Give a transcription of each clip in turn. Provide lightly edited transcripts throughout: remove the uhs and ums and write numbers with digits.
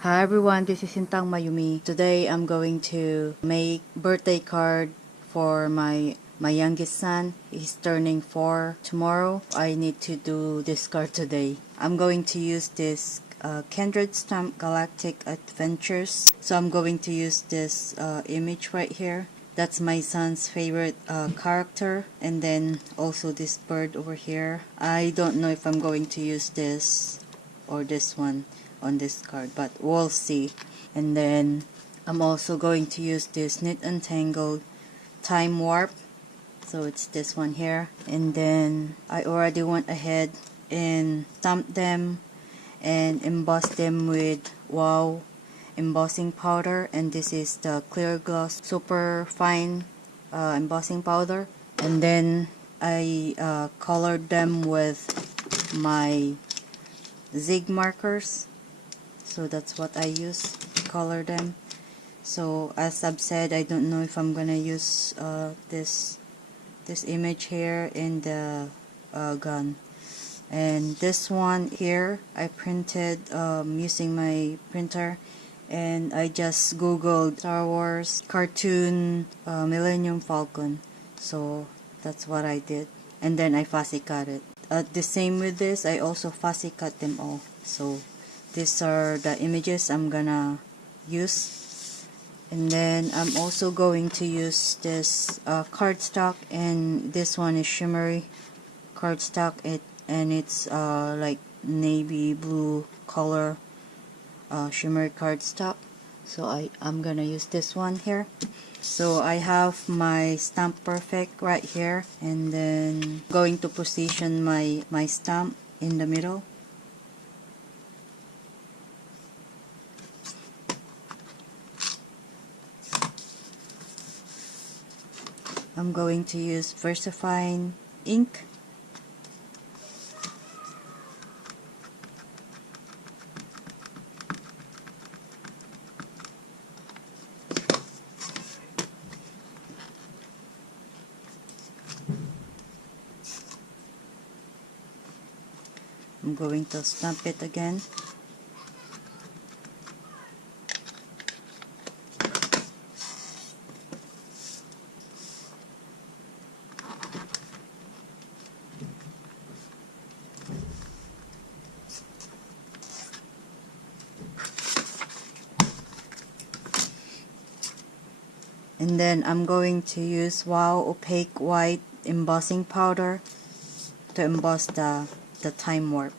Hi everyone, this is Sintang Mayumi. Today I'm going to make birthday card for my youngest son. He's turning 4 tomorrow. I need to do this card today. I'm going to use this Kindred Stamp Galactic Adventures. So I'm going to use this image right here. That's my son's favorite character, and then also this bird over here. I don't know if I'm going to use this or this one on this card, but we'll see. And then I'm also going to use this Knit Untangled Time Warp, so it's this one here. And then I already went ahead and stamped them and embossed them with Wow embossing powder, and this is the clear gloss super fine embossing powder. And then I colored them with my zig markers, so that's what I use to color them. So as I've said, I don't know if I'm gonna use this image here in the gun. And this one here I printed using my printer, and I just googled Star Wars cartoon Millennium Falcon, so that's what I did. And then I fussy cut it. The same with this, I also fussy cut them all. So these are the images I'm gonna use. And then I'm also going to use this cardstock, and this one is shimmery cardstock, and it's like navy blue color shimmery cardstock. So I'm gonna use this one here. So I have my Stamp Perfect right here, and then going to position my stamp in the middle. I'm going to use VersaFine ink. I'm going to stamp it again. And then I'm going to use Wow Opaque White embossing powder to emboss the time warp.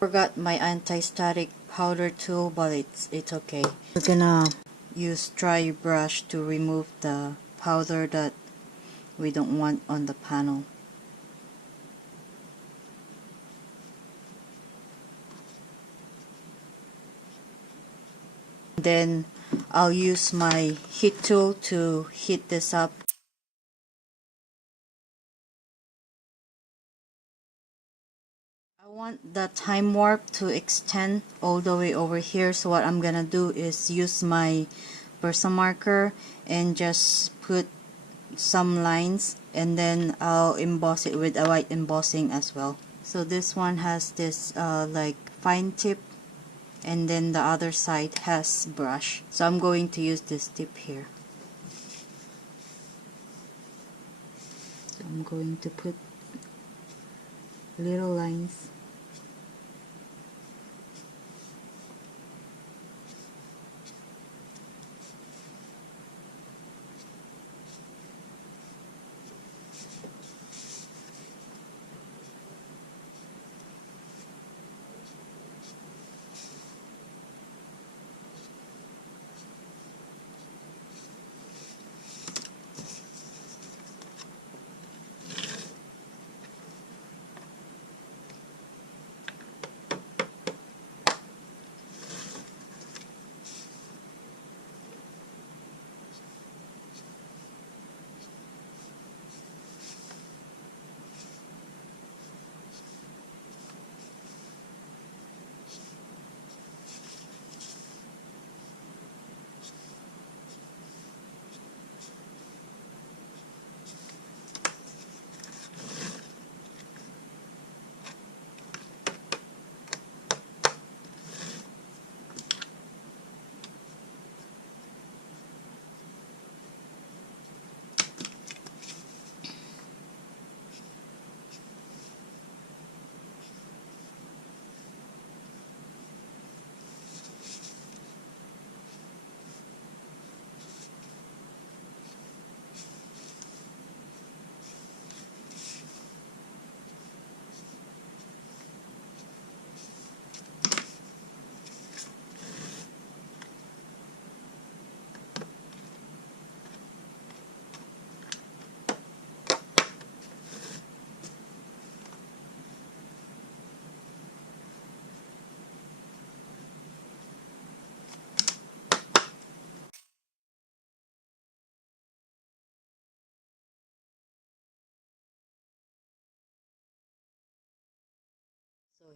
Forgot my anti-static powder tool, but it's okay. We're gonna use dry brush to remove the powder that we don't want on the panel. Then I'll use my heat tool to heat this up. I want the time warp to extend all the way over here, so what I'm gonna do is use my Versa marker and just put some lines, and then I'll emboss it with a white embossing as well. So this one has this like fine tip, and then the other side has brush. So I'm going to use this tip here. So I'm going to put little lines.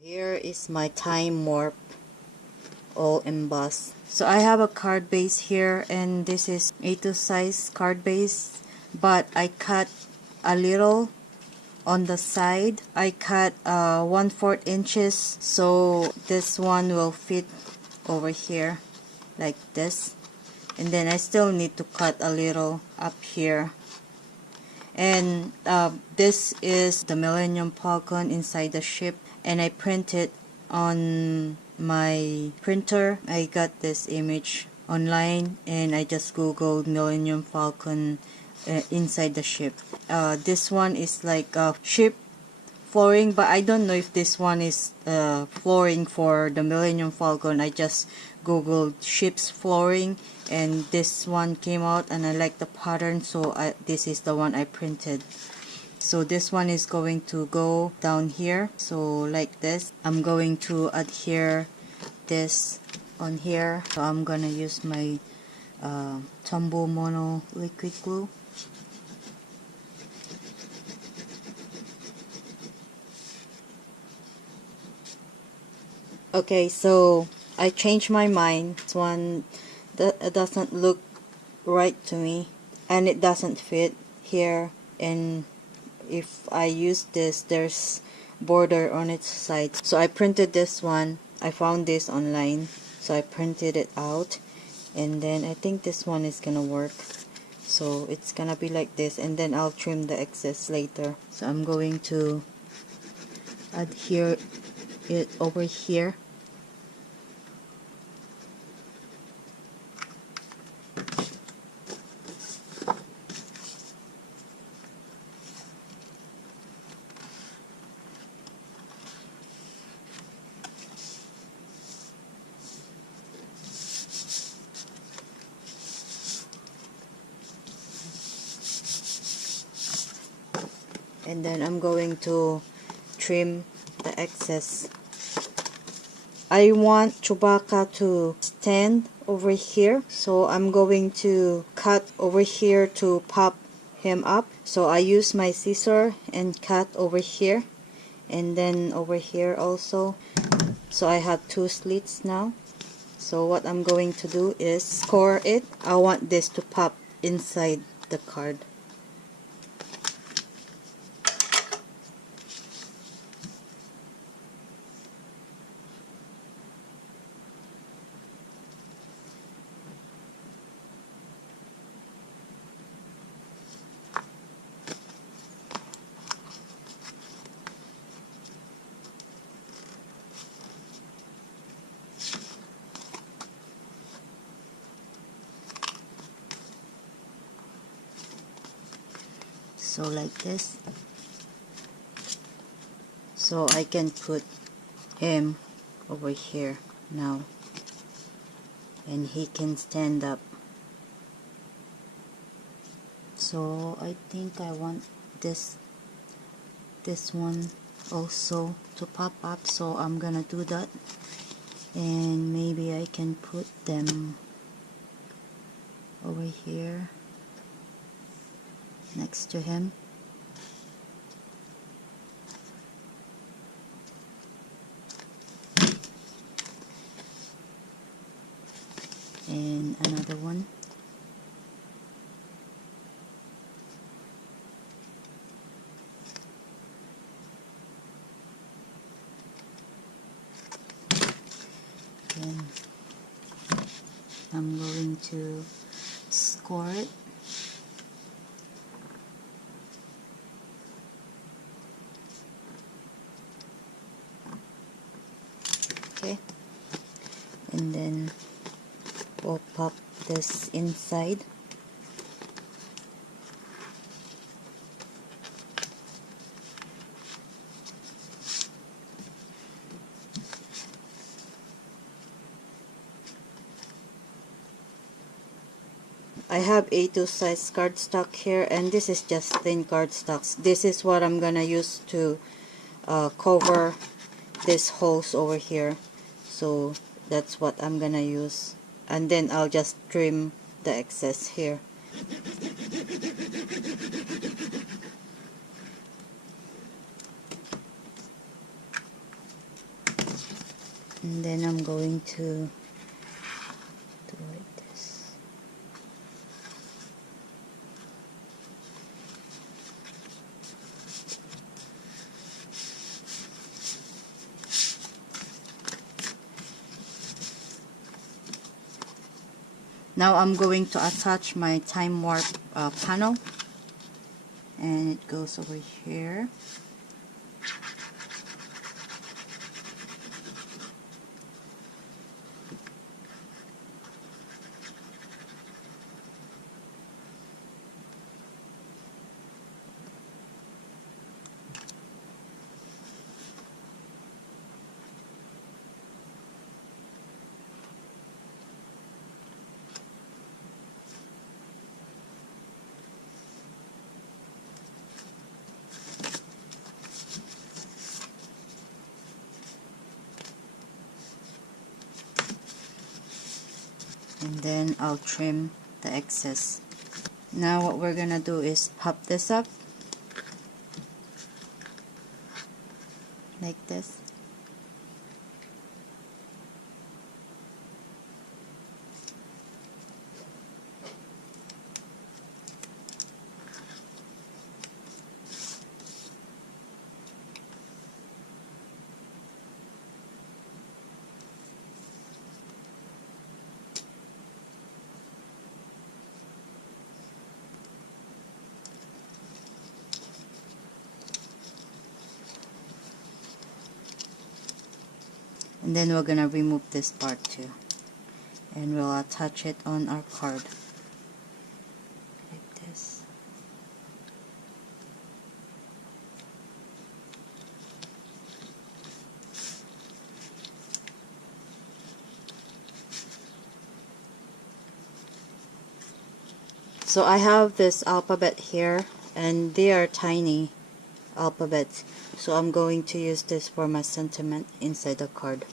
Here is my time warp all embossed. So I have a card base here, and this is A2 size card base, but I cut a little on the side. I cut 1/4 inches, so this one will fit over here like this, and then I still need to cut a little up here. And this is the Millennium Falcon inside the ship, and I printed on my printer. I got this image online, and I just googled Millennium Falcon inside the ship. This one is like a ship flooring, but I don't know if this one is flooring for the Millennium Falcon. I just googled ship's flooring, and this one came out, and I like the pattern, so this is the one I printed. So this one is going to go down here, so like this. I'm going to adhere this on here, so I'm gonna use my Tombow Mono liquid glue. Okay, so I changed my mind. This one doesn't look right to me, and it doesn't fit here, and if I use this, there's border on its side. So I printed this one. I found this online, so I printed it out, and then I think this one is gonna work. So it's gonna be like this, and then I'll trim the excess later. So I'm going to adhere it over here. And then I'm going to trim the excess. I want Chewbacca to stand over here, so I'm going to cut over here to pop him up. So I use my scissor and cut over here, and then over here also. So I have 2 slits now. So what I'm going to do is score it. I want this to pop inside the card. So like this. So I can put him over here now, and he can stand up. So I think I want this one also to pop up, so I'm gonna do that, and maybe I can put them over here next to him. And another one. And I'm going to score it. Okay, and then we'll pop this inside. I have A2 size cardstock here, and this is just thin cardstock. This is what I'm gonna use to cover these holes over here. So that's what I'm gonna use, and then I'll just trim the excess here. And then I'm going to do like this. Now I'm going to attach my time warp panel, and it goes over here. And then I'll trim the excess. Now what we're gonna do is pop this up like this. And then we're gonna remove this part too, and we'll attach it on our card like this. So I have this alphabet here, and they are tiny alphabets, so I'm going to use this for my sentiment inside the card.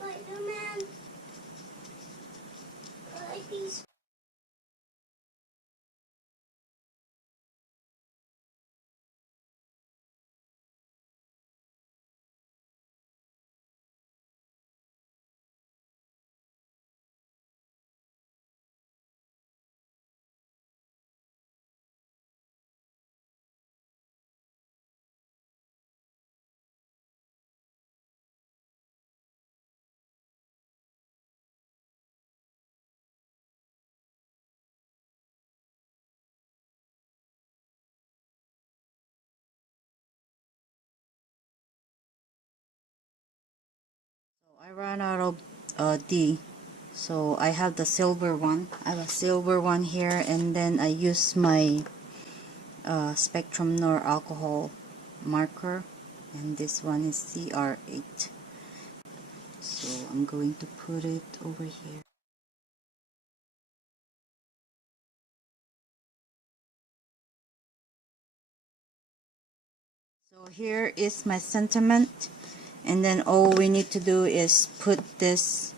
Spider-Man. I ran out of D, so I have the silver one. I have a silver one here, and then I use my Spectrum Nor alcohol marker, and this one is CR8. So I'm going to put it over here. So here is my sentiment, and then all we need to do is put this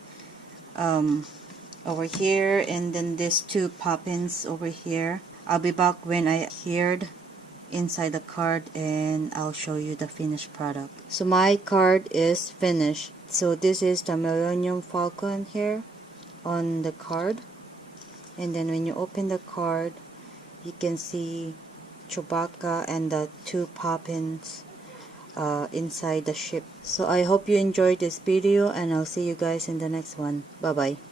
over here, and then these two pop-ins over here. I'll be back when I adhered inside the card, and I'll show you the finished product. So my card is finished. So this is the Millennium Falcon here on the card, and then when you open the card, you can see Chewbacca and the two pop-ins inside the ship. So I hope you enjoyed this video, and I'll see you guys in the next one. Bye bye.